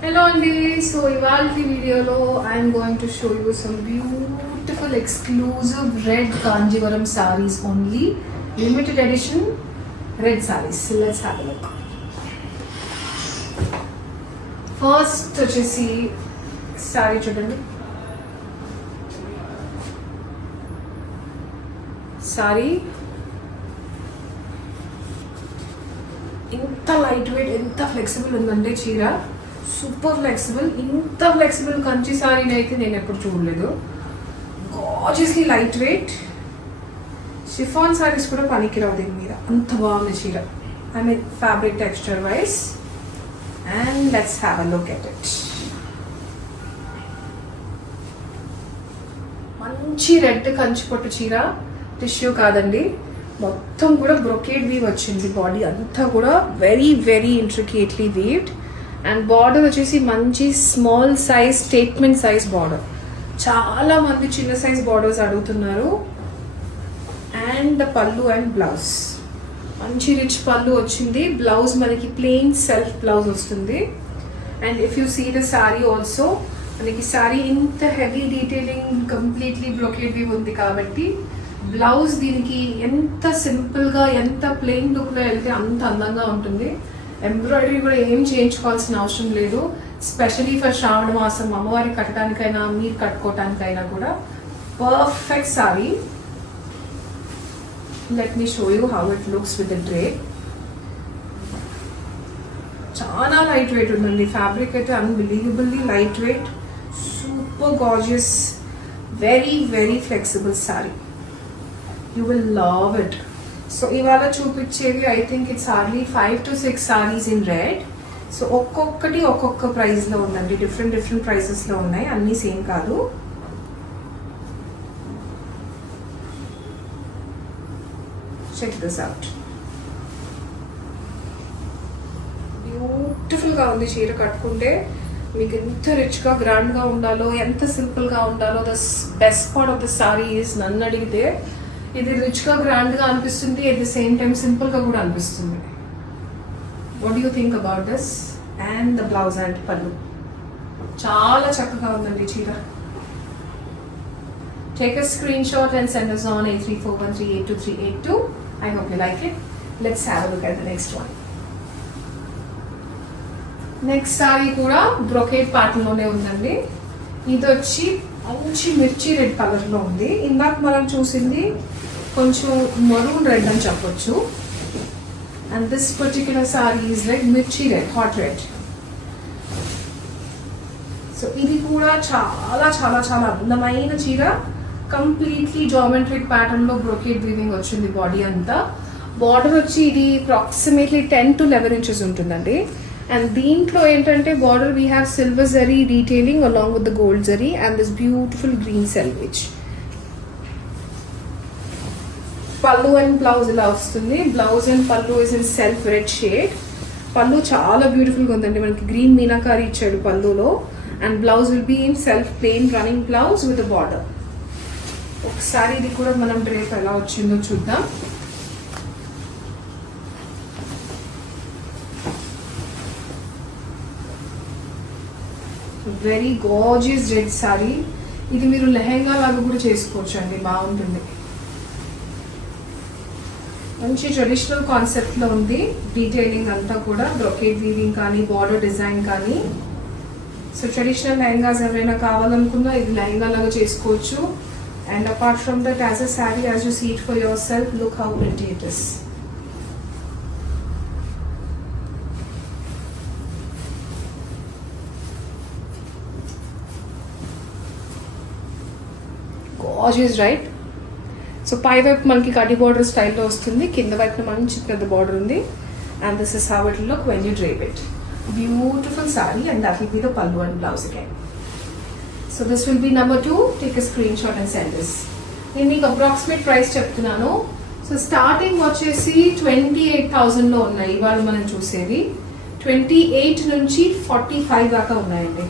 Hello Andy, so ivalti video lo I am going to show you some beautiful exclusive red Kanjivaram sarees only, limited edition red sarees. So let's have a look. First వచ్చేసి saree చూడండి. Saree ఇంత light weight, ఎంత ఫ్లెక్సిబుల్ ఉందంటే చీర, super flexible. ఇంత ఫ్లెక్సిబుల్ కంచి సారీని అయితే నేను ఎప్పుడు చూడలేదు. గార్జియస్లీ లైట్ వెయిట్, షిఫాన్ సారీస్ కూడా పనికిరావు దీని మీద, అంత బాగుంది చీర. I mean fabric texture wise. And let's have a look at it. మంచి రెడ్ కంచి పొట్టు చీర, టిష్యూ కాదండి, మొత్తం కూడా బ్రొకేడ్ వీవ్ వచ్చింది. బాడీ అంతా కూడా very very intricately weaved. And border వచ్చేసి మంచి small size statement size border. చాలా మంది చిన్న సైజ్ బార్డర్స్ అడుగుతున్నారు. అండ్ పళ్ళు అండ్ బ్లౌజ్ మంచి రిచ్ పళ్ళు వచ్చింది. బ్లౌజ్ మనకి ప్లెయిన్ సెల్ఫ్ బ్లౌజ్ వస్తుంది. And if you see the sari also, మనకి సారీ ఇంత heavy detailing completely brocade weave ఉంది కాబట్టి బ్లౌజ్ దీనికి ఎంత సింపుల్గా, ఎంత ప్లెయిన్ లుక్లో వెళ్తే అంత అందంగా ఉంటుంది. ఎంబ్రాయిడరీ కూడా ఏం చేయించుకోవాల్సిన అవసరం లేదు. స్పెషలీ ఫర్ శ్రావణ మాసం అమ్మవారికి కట్టడానికైనా మీరు కట్టుకోవటానికైనా కూడా perfect sari. Let me show you how it looks with the drape. చాలా లైట్ వెయిట్ ఉందండి. ఫ్యాబ్రిక్ అయితే unbelievably light weight, super gorgeous, very very flexible sari. You will love it. So ఇవాళ చూపించేవి I think it's hardly 5 to 6 saris in red. So ఒక్కొక్కటి ఒక్కొక్క ప్రైస్లో ఉందండి, different different ప్రైసెస్లో ఉన్నాయి, అన్నీ సేమ్ కాదు. Check this out. బ్యూటిఫుల్గా ఉంది చీర. కట్టుకుంటే మీకు ఎంత రిచ్గా గ్రాండ్గా ఉండాలో, ఎంత సింపుల్గా ఉండాలో. The best part of the sari ఈజ్, నన్ను అడిగితే ఇది రిచ్గా గ్రాండ్గా అనిపిస్తుంది, ఎట్ ది సేమ్ టైం సింపుల్గా కూడా అనిపిస్తుంది. What do you think about this? And the blouse and పళ్ళు చాలా చక్కగా ఉందండి చీర. Take a screenshot and send us on 8341382382. I hope you like it. Let's have a look at the next one. Next sorry కూడా బ్రొకేడ్ ప్యాటర్న్లోనే ఉందండి. ఇది వచ్చి మంచి మిర్చి రెడ్ కలర్లో ఉంది. ఇందాక మనం చూసింది కొంచెం మరూన్ రెడ్ అని చెప్పొచ్చు. And this particular sari is like mirchi red, hot red. So ఇది కూడా చాలా చాలా చాలా అందమైన చీర. కంప్లీట్లీ జామెట్రిక్ ప్యాటర్న్లో బ్రొకేడ్ వీవింగ్ వచ్చింది బాడీ అంతా. బార్డర్ వచ్చి ఇది అప్రాక్సిమేట్లీ 10 to 11 inches ఉంటుందండి. అండ్ దీంట్లో ఏంటంటే border we have silver zari detailing along with the gold zari and this beautiful green selvage. Pallu and blouse ఇలా వస్తుంది. Blouse and pallu is in self red shade. Pallu చాలా బ్యూటిఫుల్గా ఉందండి, మనకి గ్రీన్ మీనాకారి ఇచ్చాడు పళ్ళులో. And blouse will be in self plain running blouse with border. ఒకసారి ఇది కూడా మనం డ్రేప్ ఎలా వచ్చిందో చూద్దాం. Very gorgeous red sari. ఇది మీరు లెహెంగా లాగా కూడా చేసుకోవచ్చు అండి, బాగుంటుంది. మంచి ట్రెడిషనల్ కాన్సెప్ట్లో ఉంది. డీటెయిలింగ్ అంతా కూడా బ్రొకేడ్ వీవింగ్ కానీ, బార్డర్ డిజైన్ కానీ. సో ట్రెడిషనల్ లెహెంగాస్ ఎవరైనా కావాలనుకున్నా ఇది లెహెంగా లాగా చేసుకోవచ్చు. And apart from that, as a sari, as you see it for yourself, look how pretty it is. Gorgeous right. So పై వైపు మనకి కడి బార్డర్ స్టైల్లో వస్తుంది, కింద వైపున మంచి పెద్ద బార్డర్ ఉంది. And this is how it look when you drape it. Beautiful sari and that will be the pallu and blouse again. So this will be number 2. Take a screenshot and send this. నేను మీకు approximate price చెప్తున్నాను. So starting వచ్చేసి 28,000లో ఉన్నాయి ఇవాళ మనం చూసేది. 28 నుంచి 45 దాకా ఉన్నాయండి.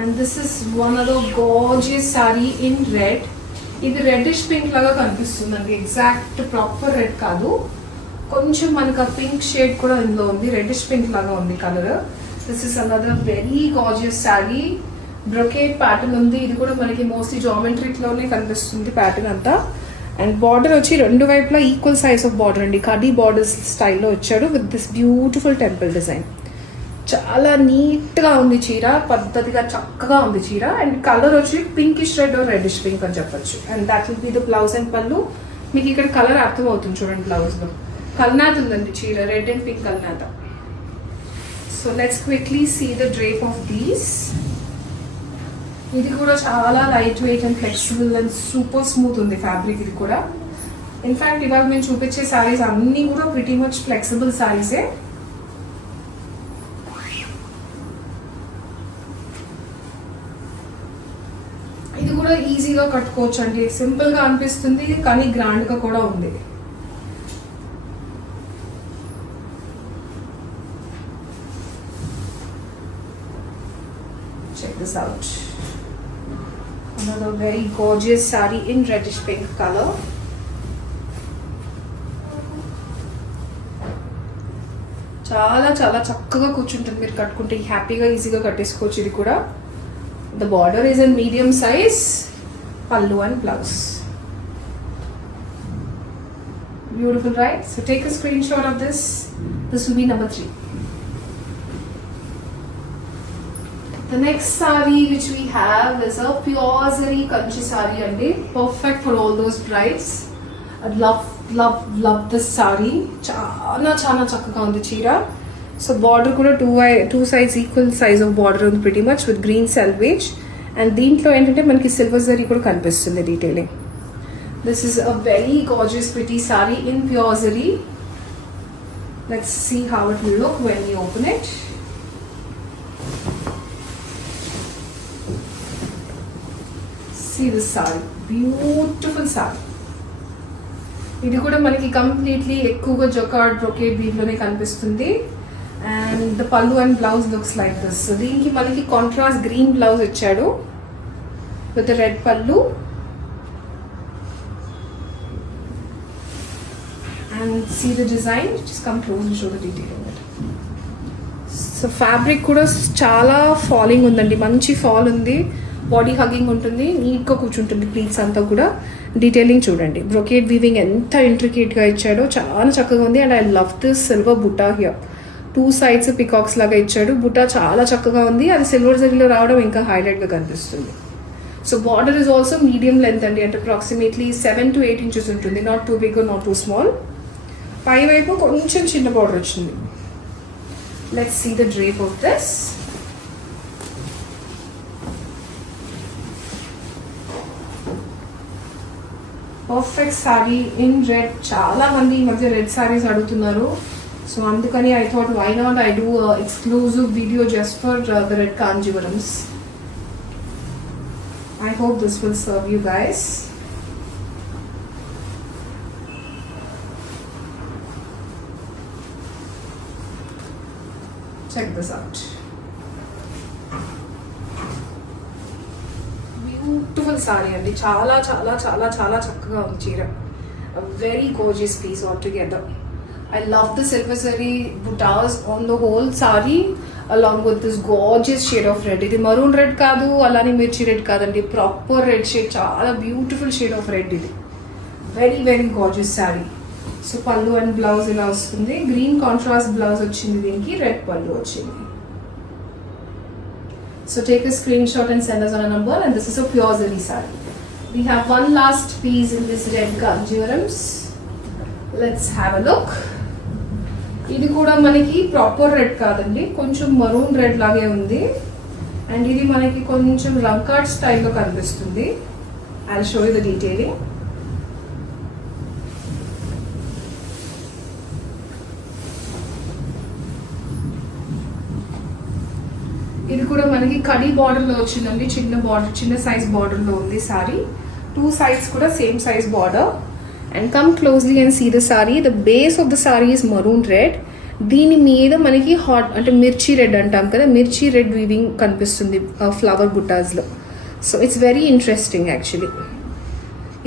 And this is one of the gorgeous sorry in red. ఇది రెడ్డిష్ పింక్ లాగా కనిపిస్తుందండి, ఎగ్జాక్ట్ ప్రాపర్ రెడ్ కాదు. కొంచెం మనకు ఆ పింక్ షేడ్ కూడా ఇందులో ఉంది, రెడ్డిష్ పింక్ లాగా ఉంది colour. This is another very gorgeous sari. Brocade pattern ఉంది. ఇది కూడా మనకి మోస్ట్లీ జామెట్రిక్లోనే కనిపిస్తుంది ప్యాటర్న్ అంతా. అండ్ బార్డర్ వచ్చి రెండు వైపులా ఈక్వల్ సైజ్ ఆఫ్ బార్డర్ అండి. కడీ బార్డర్ స్టైల్లో వచ్చాడు with this beautiful temple design. చాలా నీట్గా ఉంది చీర, పద్ధతిగా చక్కగా ఉంది చీర. అండ్ కలర్ వచ్చి పింకిష్ రెడ్ రెడ్డిష్ పింక్ అని చెప్పొచ్చు. And that will be the blouse and పళ్ళు. మీకు ఇక్కడ కలర్ అర్థం అవుతుంది చూడండి. బ్లౌజ్లో కల్నాథ్ ఉందండి చీర, రెడ్ అండ్ పింక్ కల్నాథ్. So let's quickly see the drape of these. ఇది కూడా చాలా light weight and flexible and super smooth ఉంది ఫ్యాబ్రిక్. ఇది కూడా ఇన్ఫాక్ట్ ఇవాళ మేము చూపించే శారీస్ అన్నీ కూడా ప్రిటీ మచ్ ఫ్లెక్సిబుల్ శారీసే. ఇది కూడా ఈజీగా కట్టుకోవచ్చు అండి. సింపుల్గా అనిపిస్తుంది కానీ గ్రాండ్గా కూడా ఉంది. Check this out. Another very gorgeous saree in reddish pink color. చాలా చాలా చక్కగా కూర్చుంటుంది మీరు కట్టుకుంటే. హ్యాపీగా ఈజీగా కట్టేసుకోవచ్చు. ఇది కూడా the border is in medium size. Pallu and blouse. Beautiful right. So take a screenshot of this. This will be number 3. The next saree which we have is a pure zari kanchi saree andi. Perfect for all those brides. I love this saree. Chaala chakkaga undi cheera. So border kuda two sides equal size of border undi pretty much with green selvage. And deentlo entante manaki silver zari kuda kanipistundi detailing. This is a very gorgeous pretty saree in pure zari. Let's see how it will look when we open it. See this saree, beautiful saree. ఇది కూడా మనకి కంప్లీట్లీ ఎక్కువగా jacquard brocade వీవ్లోనే కనిపిస్తుంది. And the pallu and blouse looks like this. దీనికి మనకి contrast green blouse ఇచ్చాడు with red pallu. And see the design. Just come close to show the detail of it. So fabric కూడా చాలా ఫాలింగ్ ఉందండి. మంచి ఫాల్ ఉంది. బాడీ హగ్గింగ్ ఉంటుంది. నీట్గా కూర్చుంటుంది. ప్లీట్స్ అంతా కూడా డీటెయిలింగ్ చూడండి. బ్రొకేట్ వీవింగ్ ఎంత ఇంట్రికేట్గా ఇచ్చాడో చాలా చక్కగా ఉంది. And I love this silver butta here. 2 sides peacocks లాగా ఇచ్చాడు. బుట్టా చాలా చక్కగా ఉంది. అది సిల్వర్ జరీలో రావడం ఇంకా హైలైట్గా కనిపిస్తుంది. So border is also medium length అండి. అంటే అప్రాక్సిమేట్లీ 7 to 8 inches ఉంటుంది. Not too big not too small. పై వైపు కొంచెం చిన్న బార్డర్ వచ్చింది. Let's see the drape of this. Perfect sari in red. చాలా మంది ఈ మధ్య రెడ్ సారీస్ అడుగుతున్నారు. సో అందుకని I thought why not I do exclusive video just for the red Kanjeevarams. I hope this will serve you guys. Check this out. Beautiful sari అండి. చాలా చాలా చాలా చాలా చక్కగా ఉంది చీర. Very gorgeous piece all together. I love the silver zari butas on the whole sari along with this gorgeous shade of red. ఇది maroon red కాదు, అలానే మిర్చి రెడ్ కాదండి. Proper red shade. చాలా బ్యూటిఫుల్ షేడ్ ఆఫ్ రెడ్ ఇది. Very very gorgeous sari. So pallu and blouse ఇలా వస్తుంది. Green contrast blouse వచ్చింది. దీనికి రెడ్ పళ్ళు వచ్చింది. So take a screenshot and send us on a number. And this is a pure zari saree. We have one last piece in this red kanjeerams. Let's have a look. ఇది కూడా మనకి proper red కాదండి. కొంచెం maroon red లాగే ఉంది. అండ్ ఇది మనకి కొంచెం రంకాట్ స్టైల్లో కనిపిస్తుంది. I'll show you the detailing. ఇది కూడా మనకి కడీ బార్డర్లో వచ్చిందండి. చిన్న బార్డర్, చిన్న సైజ్ బార్డర్లో ఉంది సారీ. 2 sides కూడా same size border. And come closely and see the sari. The base of the sari is maroon red. దీని మీద మనకి హాట్ అంటే మిర్చి రెడ్ అంటాం కదా, మిర్చి రెడ్ వీవింగ్ కనిపిస్తుంది ఫ్లవర్ బుటాస్లో. So it's very interesting actually.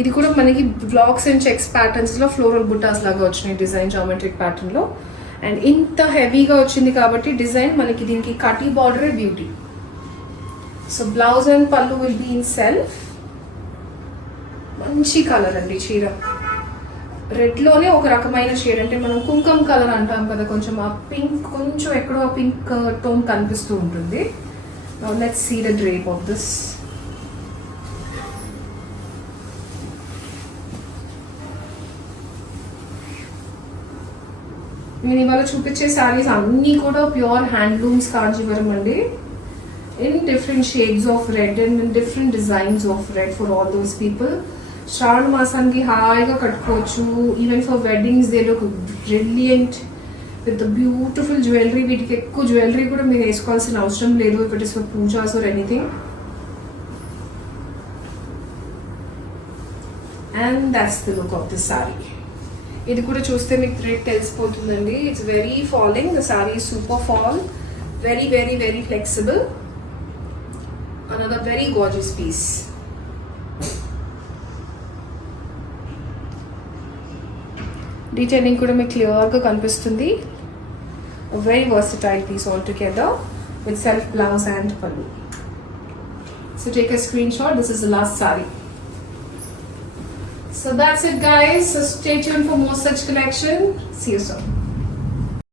ఇది కూడా మనకి బ్లాక్స్ అండ్ చెక్స్ ప్యాటర్న్స్లో ఫ్లోరల్ బుటాస్ లాగా వచ్చినాయి డిజైన్ జామెట్రిక్ ప్యాటర్న్లో. అండ్ ఇంత హెవీగా వచ్చింది కాబట్టి డిజైన్ మనకి దీనికి కటీ బార్డరే బ్యూటీ. సో బ్లౌజ్ అండ్ పళ్ళు విల్ బీ ఇన్ సెల్ఫ్. మంచి కలర్ అండి చీర. రెడ్లోనే ఒక రకమైన షేడ్, అంటే మనం కుంకుమ కలర్ అంటాం కదా, కొంచెం ఆ పింక్, కొంచెం ఎక్కడో ఆ పింక్ టోన్ కనిపిస్తూ ఉంటుంది. Let's see the drape of this. నేను ఇవాళ చూపించే శారీస్ అన్నీ కూడా ప్యూర్ హ్యాండ్లూమ్స్ కాంచీవరం అండి. In different shades of red and in different designs of red for all those people. Shravana మాసానికి హాయిగా కట్టుకోవచ్చు. Even for weddings they look brilliant with the beautiful jewellery. వీటికి ఎక్కువ జ్యువెలరీ కూడా మీరు వేసుకోవాల్సిన అవసరం లేదు, if it is for pujas or anything. And that's the look of this sari. ఇది కూడా చూస్తే మీకు థ్రెడ్ తెలిసిపోతుందండి. It's very falling. The sari is super fall, very very very flexible. Another very gorgeous piece. Detailing కూడా మీకు క్లియర్గా కనిపిస్తుంది. Very versatile piece all together with self blouse and pallu. So take a screenshot. This is the last saree. So that's it guys. So stay tuned for more such collection. See you soon.